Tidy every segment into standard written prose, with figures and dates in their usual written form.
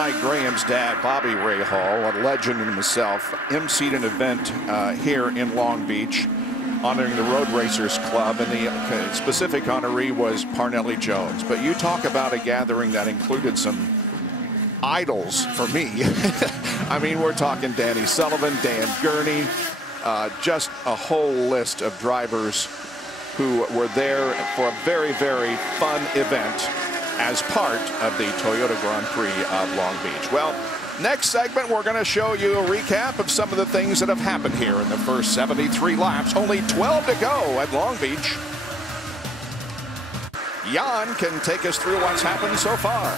Ty Graham's dad, Bobby Rahal, a legend in himself, emceed an event here in Long Beach honoring the Road Racers Club, and the specific honoree was Parnelli Jones. But you talk about a gathering that included some idols for me. I mean, we're talking Danny Sullivan, Dan Gurney, just a whole list of drivers who were there for a very, very fun event as part of the Toyota Grand Prix of Long Beach. Well, next segment, we're going to show you a recap of some of the things that have happened here in the first 73 laps. Only 12 to go at Long Beach. Jan can take us through what's happened so far.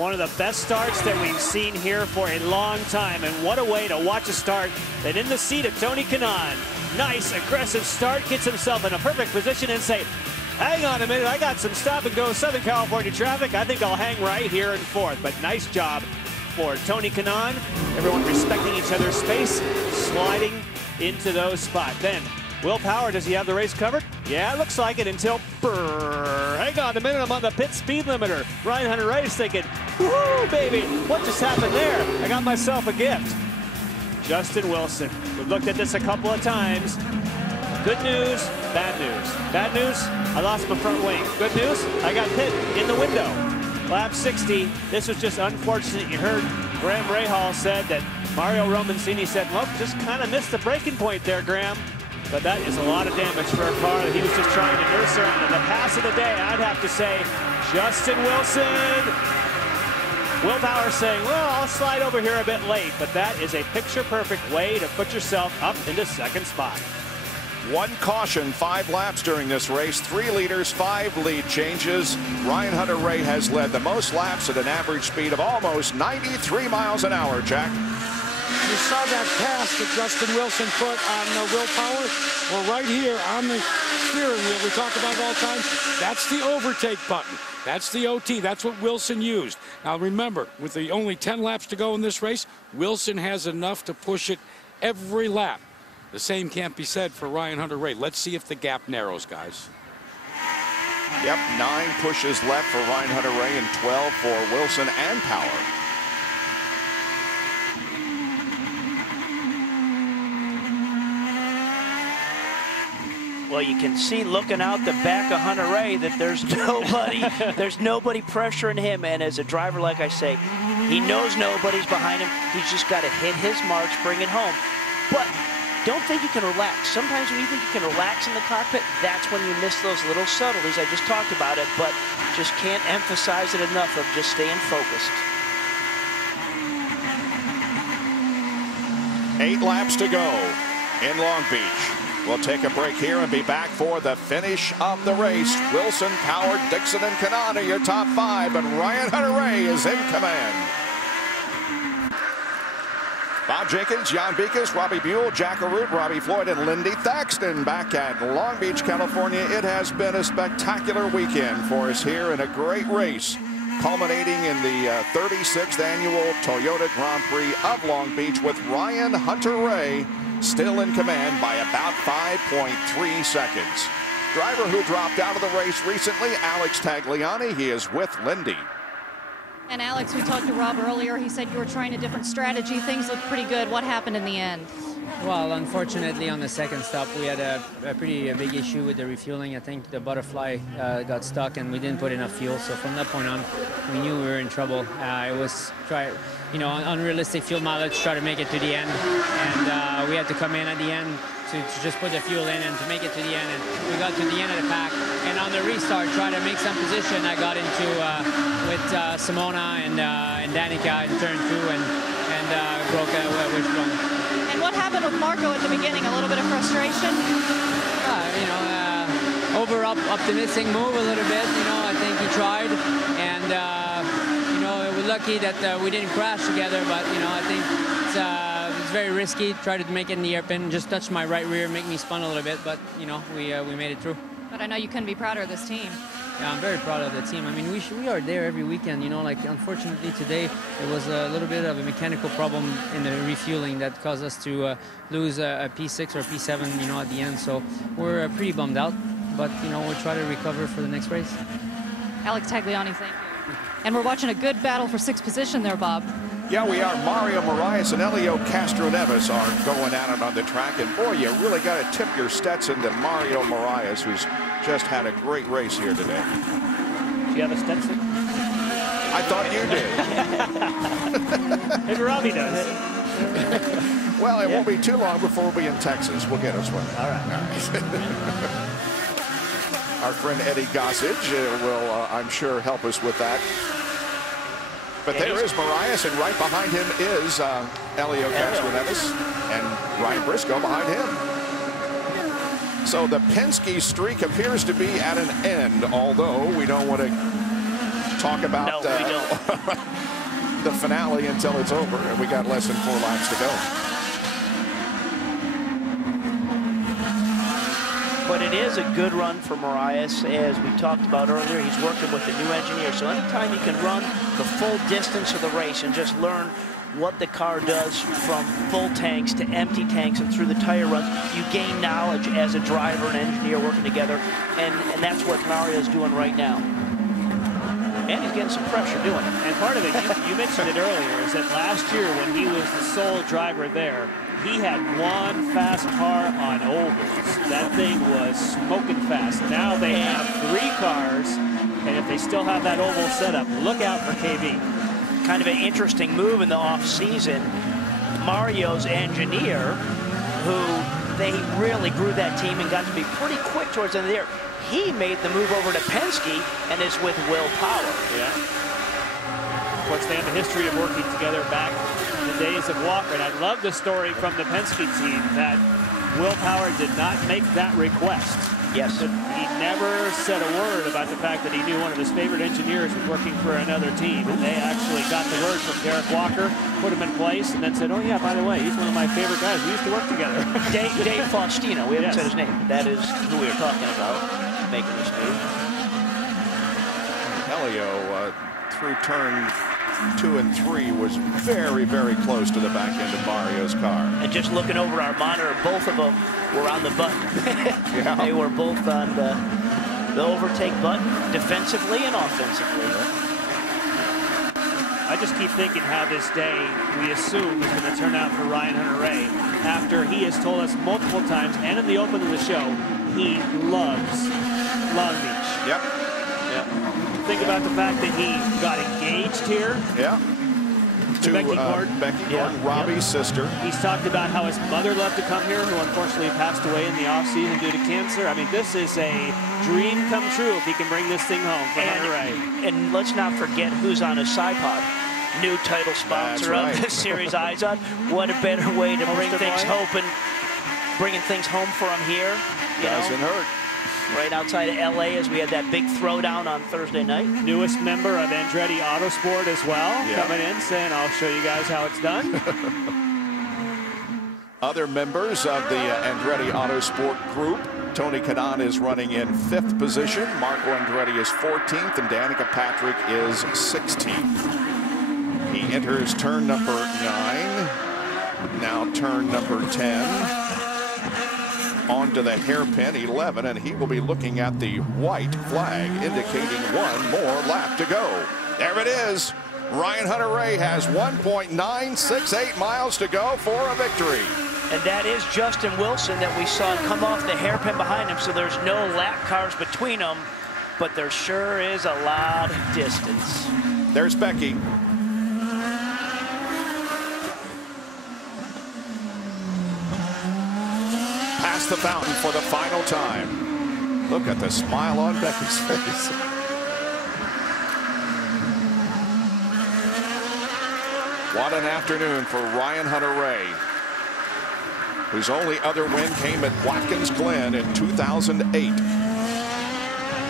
One of the best starts that we've seen here for a long time, and what a way to watch a start. And in the seat of Tony Kanaan, nice aggressive start, gets himself in a perfect position and say, hang on a minute, I got some stop and go Southern California traffic. I think I'll hang right here in fourth. But nice job for Tony Kanaan. Everyone respecting each other's space, sliding into those spots. Then Will Power, does he have the race covered? Yeah, it looks like it until, hang on a minute, I'm on the pit speed limiter. Ryan Hunter-Reay is thinking, woo, baby, what just happened there? I got myself a gift. Justin Wilson, we've looked at this a couple of times. Good news, bad news. Bad news, I lost my front wing. Good news, I got hit in the window. Lap 60, this was just unfortunate. You heard Graham Rahal said that Mario Romancini said, well, just kind of missed the breaking point there, Graham. But that is a lot of damage for a car that he was just trying to nurse around. And the pass of the day, I'd have to say, Justin Wilson. Will Power saying, well, I'll slide over here a bit late. But that is a picture-perfect way to put yourself up into second spot. One caution, 5 laps during this race, 3 leaders, 5 lead changes. Ryan Hunter-Reay has led the most laps at an average speed of almost 93 miles an hour, Jack. You saw that pass that Justin Wilson put on Will Power. Well, right here on the steering wheel, we talk about it all the time, that's the overtake button. That's the OT. That's what Wilson used. Now, remember, with the only 10 laps to go in this race, Wilson has enough to push it every lap. The same can't be said for Ryan Hunter-Reay. Let's see if the gap narrows, guys. Yep, 9 pushes left for Ryan Hunter-Reay and 12 for Wilson and Power. Well, you can see looking out the back of Hunter-Reay that there's nobody pressuring him. And as a driver, like I say, he knows nobody's behind him. He's just got to hit his marks, bring it home. But don't think you can relax. Sometimes when you think you can relax in the cockpit, that's when you miss those little subtleties. I just talked about it, but just can't emphasize it enough of just staying focused. 8 laps to go in Long Beach. We'll take a break here and be back for the finish of the race. Wilson, Power, Dixon, and Kanaan are your top 5, but Ryan Hunter-Reay is in command. Bob Jenkins, Jan Beekes, Robbie Buell, Jack Arute, Robbie Floyd, and Lindy Thaxton back at Long Beach, California. It has been a spectacular weekend for us here in a great race, culminating in the 36th annual Toyota Grand Prix of Long Beach with Ryan Hunter-Reay still in command by about 5.3 seconds. Driver who dropped out of the race recently, Alex Tagliani. He is with Lindy. And Alex, we talked to Rob earlier. He said you were trying a different strategy. Things looked pretty good. What happened in the end? Well, unfortunately, on the second stop, we had a pretty big issue with the refueling. I think the butterfly got stuck, and we didn't put enough fuel. So from that point on, we knew we were in trouble. It was unrealistic fuel mileage, try to make it to the end, and we had to come in at the end to just put the fuel in and to make it to the end. And we got to the end of the pack, and on the restart, try to make some position. I got into with Simona and Danica in turn 2 and broke a wishbone. And what happened with Marco at the beginning? A little bit of frustration? Over-optimistic move a little bit. I think he tried, and we're lucky that we didn't crash together. But I think it's very risky. Tried to make it in the hairpin, just touched my right rear, make me spun a little bit. But we made it through. But I know you couldn't be prouder of this team. Yeah, I'm very proud of the team. I mean, we are there every weekend. Unfortunately today it was a little bit of a mechanical problem in the refueling that caused us to lose a P6 or P7, at the end. So we're pretty bummed out, but we'll try to recover for the next race. Alex Tagliani, thank you. And we're watching a good battle for 6th position there, Bob. Yeah, we are. Mario Moraes and Elio Castroneves are going at it on the track. And boy, you really got to tip your Stetson to Mario Moraes, who's just had a great race here today. Do you have a Stetson? I thought you did. Maybe Robbie does. Well, it won't be too long before we'll be in Texas. We'll get us one. All right. Our friend Eddie Gossage will, I'm sure, help us with that. But there is Moraes, and right behind him is Elio Castroneves and Ryan Briscoe behind him. So the Penske streak appears to be at an end, although we don't want to talk about the finale until it's over, and we got less than 4 laps to go. But it is a good run for Moraes, as we talked about earlier. He's working with the new engineer, so anytime you can run the full distance of the race and just learn what the car does from full tanks to empty tanks and through the tire runs, you gain knowledge as a driver and engineer working together, and that's what Mario's doing right now. And he's getting some pressure doing it. And part of it, you mentioned it earlier, is that last year when he was the sole driver there, he had one fast car on ovals. That thing was smoking fast. Now they have 3 cars, and if they still have that oval setup, look out for KB. Kind of an interesting move in the off-season. Mario's engineer, who they really grew that team and got to be pretty quick towards the end of the year. He made the move over to Penske and is with Will Power. Yeah. Of course, they have a history of working together back in the days of Walker. And I love the story from the Penske team that Will Power did not make that request. Yes. He never said a word about the fact that he knew one of his favorite engineers was working for another team. And they actually got the word from Derek Walker, put him in place, and then said, oh, yeah, by the way, he's one of my favorite guys. We used to work together. Dave Faustino. We haven't said his name. That is who we were talking about, making this move. Elio, through turn 2 and 3, was very, very close to the back end of Mario's car. And just looking over our monitor, both of them were on the button. Yeah. They were both on the overtake button, defensively and offensively. I just keep thinking how this day, we assume, is going to turn out for Ryan Hunter-Reay, after he has told us multiple times, and in the open of the show, he loves Long Beach. Yep. Think about the fact that he got engaged here. Yeah. To Becky Gordon. Becky Gordon, Robbie's sister. He's talked about how his mother loved to come here, who unfortunately passed away in the offseason due to cancer. I mean, this is a dream come true if he can bring this thing home for Hunter-Reay. And let's not forget who's on his side pod. New title sponsor of the series, IZOD. What a better way to bring things bringing things home for him here. Doesn't hurt. Right outside of LA, as we had that big throwdown on Thursday night. Newest member of Andretti Autosport as well, coming in saying, I'll show you guys how it's done. Other members of the Andretti Autosport group, Tony Kanaan is running in 5th position. Marco Andretti is 14th, and Danica Patrick is 16th. He enters turn number 9, now turn number 10. Onto the hairpin 11, and he will be looking at the white flag indicating 1 more lap to go. There it is. Ryan Hunter-Reay has 1.968 miles to go for a victory. And that is Justin Wilson that we saw come off the hairpin behind him, so there's no lap cars between them, but there sure is a lot of distance. There's Becky. Past the fountain for the final time. Look at the smile on Becky's face. What an afternoon for Ryan Hunter-Reay, whose only other win came at Watkins Glen in 2008.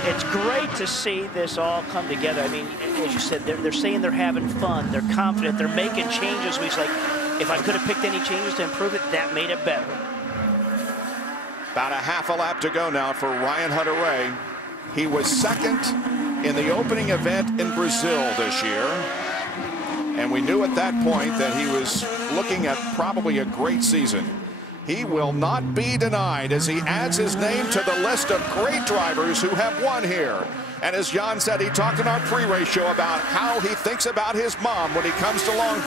It's great to see this all come together. I mean, as you said, they're saying they're having fun, they're confident, they're making changes. He's like, if I could have picked any changes to improve it, that made it better. About a half a lap to go now for Ryan Hunter-Reay. He was 2nd in the opening event in Brazil this year. And we knew at that point that he was looking at probably a great season. he will not be denied as he adds his name to the list of great drivers who have won here. And as Jan said, he talked in our pre-race show about how he thinks about his mom when he comes to Long